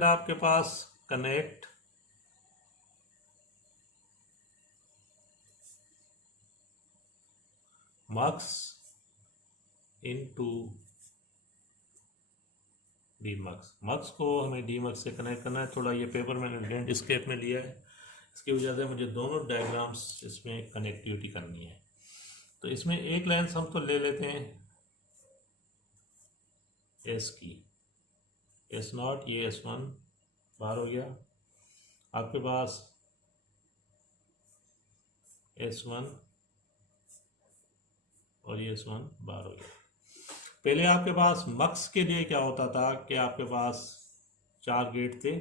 Method आपके पास connect मक्स into demux. मक्स को हमें डीमक्स से कनेक्ट करना है। थोड़ा ये पेपर मैंने लैंडस्केप में लिया है, इसकी वजह से मुझे दोनों डायग्राम्स इसमें कनेक्टिविटी करनी है। तो इसमें एक लेंस हम तो ले लेते हैं एस की, S0, ये S1 बार हो गया। आपके पास S1 और ये S1 बार हो गया। पहले आपके पास मक्स के लिए क्या होता था कि आपके पास 4 गेट थे,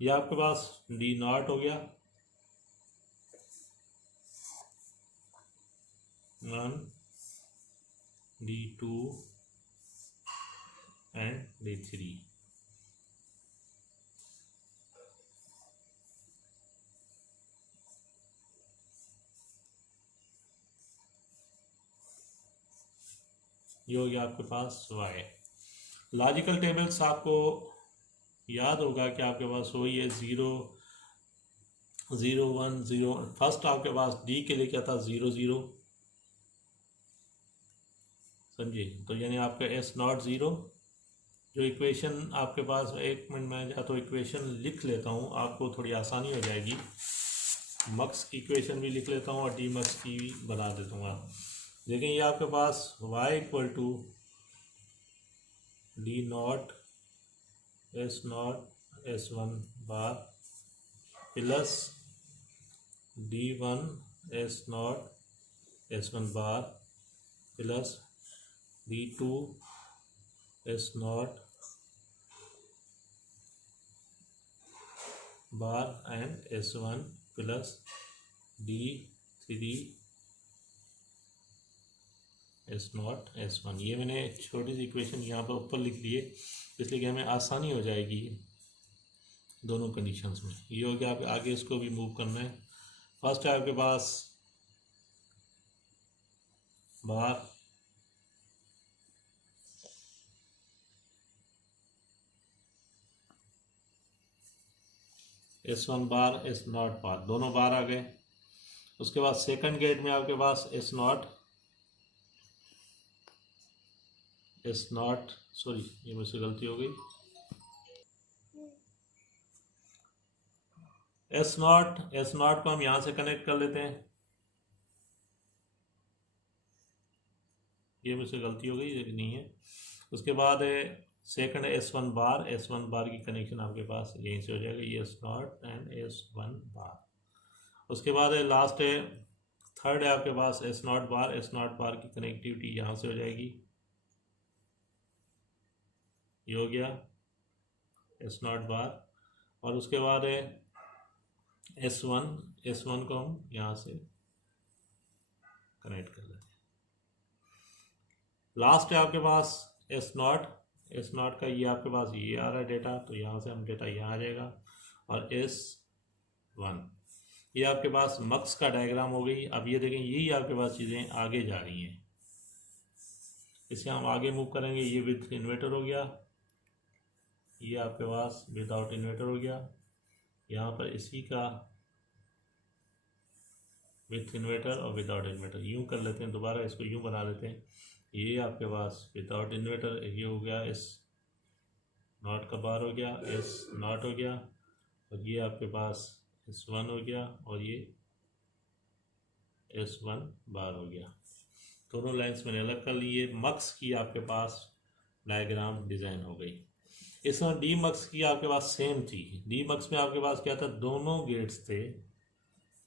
ये आपके पास D0 हो गया, 1, D2 एंड D3। ये हो गया आपके पास Y। लॉजिकल टेबल्स आपको याद होगा कि आपके पास वही है 0 0 1 0। फर्स्ट आपके पास D के लिए क्या था 0 0, समझिए। तो यानी आपका S0 0। जो इक्वेशन आपके पास, एक मिनट में या तो इक्वेशन लिख लेता हूँ, आपको थोड़ी आसानी हो जाएगी। मक्स की इक्वेशन भी लिख लेता हूँ और डी मक्स की भी बना देता हूँ। लेकिन ये आपके पास y equal to D0 S0 S1 bar plus D1 S0 S1 bar plus D2 S0 bar and S1 plus D3 S0 S1। ये मैंने छोटी सी इक्वेशन यहाँ पर ऊपर लिख ली है, इसलिए कि हमें आसानी हो जाएगी दोनों कंडीशंस में। ये हो गया। आप आगे इसको भी मूव करना है। फर्स्ट है आपके पास बार S1 बार S0 बार, दोनों बार आ गए। उसके बाद सेकंड गेट में आपके पास S0 सॉरी ये मुझसे गलती हो गई, S0 को हम यहाँ से कनेक्ट कर लेते हैं। ये मुझसे गलती हो गई, ये नहीं है। उसके बाद सेकंड S1 बार की कनेक्शन आपके पास यहीं से हो जाएगा, ये S0 एंड S1 बार। उसके बाद लास्ट है थर्ड है आपके पास S0 बार की कनेक्टिविटी यहाँ से हो जाएगी। ये हो गया S0 बार। और उसके बाद है S1 को हम यहाँ से कनेक्ट कर लेते हैं। लास्ट है आपके पास S0 का ये आपके पास ये आ रहा है डेटा, तो यहाँ से हम डेटा यहाँ आ जाएगा। और S1 ये आपके पास मक्स का डायग्राम हो गई। अब ये देखें, यही आपके पास चीज़ें आगे जा रही हैं। इसे हम आगे मूव करेंगे। ये विद इन्वर्टर हो गया, ये आपके पास विदाउट इन्वर्टर हो गया। यहाँ पर इसी का विथ इन्वर्टर और विदाउट इन्वर्टर यूँ कर लेते हैं, दोबारा इसको यूँ बना लेते हैं। ये आपके पास विदाउट इन्वर्टर ये हो गया, S0 का बार हो गया, S0 हो गया। और ये आपके पास S1 हो गया और ये S1 बार हो गया। दोनों लाइन्स मैंने अलग कर लिए। मक्स की आपके पास डायग्राम डिज़ाइन हो गई। इसमें डी मक्स की आपके पास सेम थी। डी मक्स में आपके पास क्या था, दोनों गेट्स थे।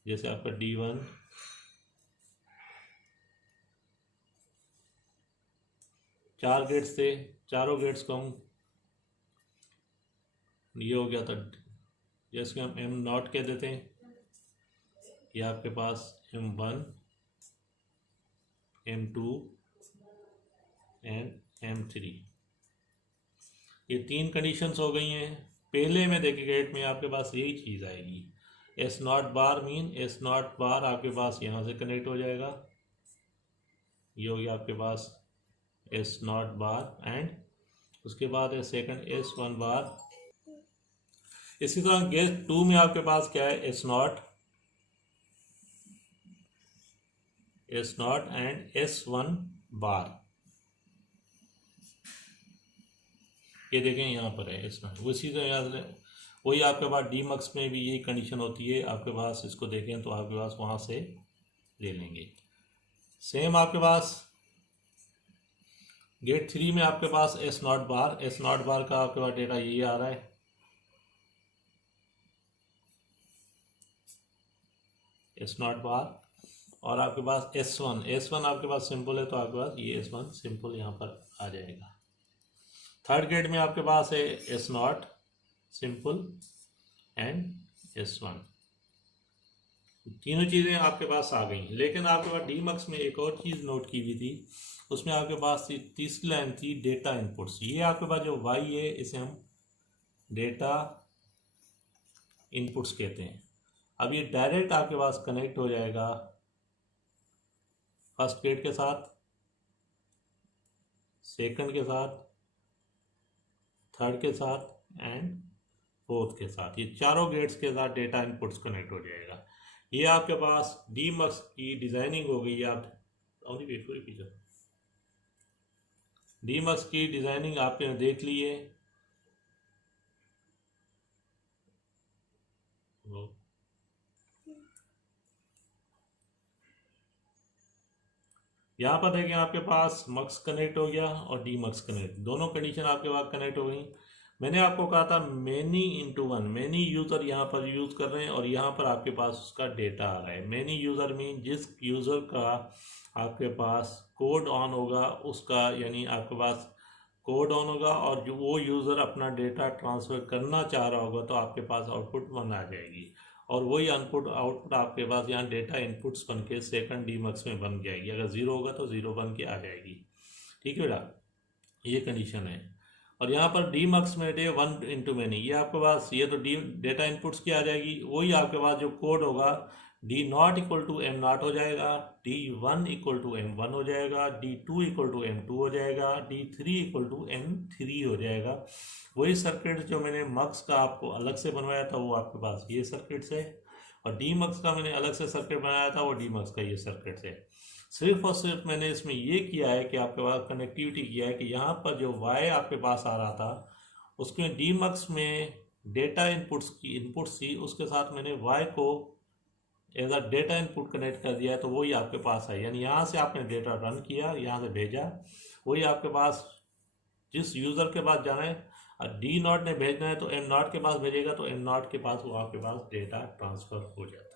जैसे आपका D1 4 गेट्स थे, चारों गेट्स को हम ये हो गया था, जैसे हम M0 कह देते हैं। ये आपके पास M1 M2 एंड M3, ये 3 कंडीशंस हो गई हैं। पहले में देखिए गेट में आपके पास यही चीज़ आएगी, S naught bar mean S naught bar आपके पास यहाँ से कनेक्ट हो जाएगा, ये हो गया आपके पास एस नॉट बार, एंड उसके बाद है सेकंड एस वन बार। इसी तरह गेट 2 में आपके पास क्या है, S naught and S one bar, ये देखें यहाँ पर है एस नॉट। उसी तरह यहाँ से वही आपके पास डीमक्स में भी यही कंडीशन होती है आपके पास, इसको देखें तो आपके पास वहाँ से ले लेंगे। सेम आपके पास गेट 3 में आपके पास एस नॉट बार का आपके पास डेटा यही आ रहा है, एस नॉट बार, और आपके पास एस वन आपके पास सिंपल है तो आपके पास ये एस वन सिंपल यहाँ पर आ जाएगा। थर्ड गेट में आपके पास है S not simple and S one, तीनों चीज़ें आपके पास आ गई। लेकिन आपके पास डीमक्स में एक और चीज़ नोट की हुई थी, उसमें आपके पास तीसरी लाइन थी डेटा इनपुट्स। ये आपके पास जो वाई है इसे हम डेटा इनपुट्स कहते हैं। अब ये डायरेक्ट आपके पास कनेक्ट हो जाएगा फर्स्ट गेट के साथ, सेकंड के साथ, थर्ड के साथ एंड फोर्थ के साथ। ये चारों गेट्स के साथ डेटा इनपुट्स कनेक्ट हो जाएगा। ये आपके पास डीमक्स की डिजाइनिंग हो गई। आप डीमक्स की डिजाइनिंग आपने देख ली है। यहाँ पर देखें आपके पास मक्स कनेक्ट हो गया और डीमक्स कनेक्ट, दोनों कंडीशन आपके पास कनेक्ट हो गई। मैंने आपको कहा था many into one, many user यहाँ पर यूज़ कर रहे हैं और यहाँ पर आपके पास उसका डेटा आ रहा है। मैनी यूज़र मीन जिस यूज़र का आपके पास कोड ऑन होगा उसका, यानी आपके पास कोड ऑन होगा और जो वो यूज़र अपना डेटा ट्रांसफ़र करना चाह रहा होगा तो आपके पास आउटपुट 1 आ जाएगी, और वही आउटपुट आपके पास यहाँ डेटा इनपुट्स बन के सेकंड डीमक्स में बन जाएगी। अगर 0 होगा तो 0 बन के आ जाएगी। ठीक है बेटा, ये कंडीशन है। और यहाँ पर डीमक्स में डे 1 इंटू मैनी, ये आपके पास ये तो डेटा इनपुट्स की आ जाएगी, वही आपके पास जो कोड होगा D naught equal to M naught हो जाएगा, D one equal to M one हो जाएगा, D two equal to M two हो जाएगा, D three equal to M three हो जाएगा। वही सर्किट जो मैंने मक्स का आपको अलग से बनवाया था वो आपके पास ये सर्किट्स है, और डी मक्स का मैंने अलग से सर्किट बनाया था वो डी मक्स का ये सर्किट्स है। सिर्फ और सिर्फ मैंने इसमें ये किया है कि आपके पास कनेक्टिविटी किया है कि यहाँ पर जो वाई आपके पास आ रहा था उसके डी मक्स में डेटा इनपुट्स की इनपुट्स थी, उसके साथ मैंने वाई को as a data input connect कर दिया है, तो वही आपके पास है। यानी यहाँ से आपने डेटा रन किया, यहाँ से भेजा, वही आपके पास जिस यूज़र के पास जाना है डी नॉट ने भेजना है तो एम नॉट के पास भेजेगा, तो एम नॉट के पास वो आपके पास डेटा ट्रांसफ़र हो जाएगा।